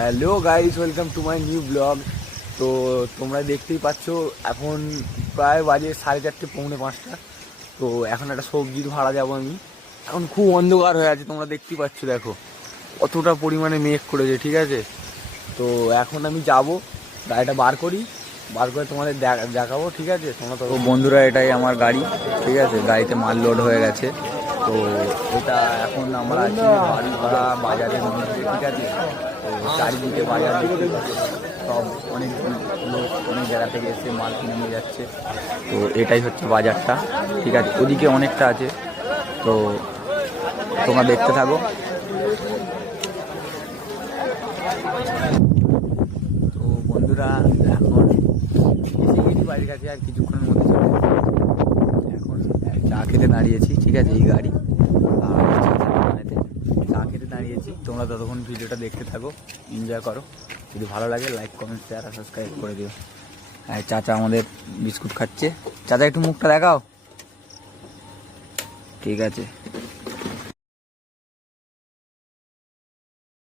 Hello guys, welcome to my new blog. তো তোমরা দেখতেই পাচ্ছ এখন প্রায় বাজে 4:30 পৌনে 5টা। তো এখন একটা সবজির ভাড়া যাবো আমি। এখন খুব অন্ধকার হয়ে আছে, তোমরা দেখতেই পাচ্ছ, দেখো অতটা পরিমাণে মেঘ করেছে, ঠিক আছে। তো এখন আমি যাব, গাড়িটা বার করে তোমাদের দেখাবো, ঠিক আছে। তোমরা তো বন্ধুরা, এটাই আমার গাড়ি, ঠিক আছে। গাড়িতে মাল লোড হয়ে গেছে। তো এটা এখন আমরা আছি বাড়ি ভাড়া বাজারের মধ্যে, ঠিক আছে। তো চারিদিকে বাজার দেখতে পাচ্ছি, সব অনেক লোক অনেক জায়গা থেকে এসে মাল কিনে নিয়ে যাচ্ছে। তো এটাই হচ্ছে বাজারটা, ঠিক আছে। ওদিকে অনেকটা আছে, তো তোমরা দেখতে থাকো। তো বন্ধুরা, এখন এসে গেছি বাড়ির কাছে, আর কিছুক্ষণের মধ্যে চলে যাবো। এখন চা খেতে দাঁড়িয়েছি, ঠিক আছে, এই গাড়ি আর চা খেতে দাঁড়িয়েছি। তোমরা ততক্ষণ ভিডিওটা দেখতে থাকো, এনজয় করো। যদি ভালো লাগে লাইক, কমেন্ট, শেয়ার আর সাবস্ক্রাইব করে দিও। হ্যাঁ, চাচা আমাদের বিস্কুট খাচ্ছে। চাচা একটু মুখটা দেখাও, ঠিক আছে।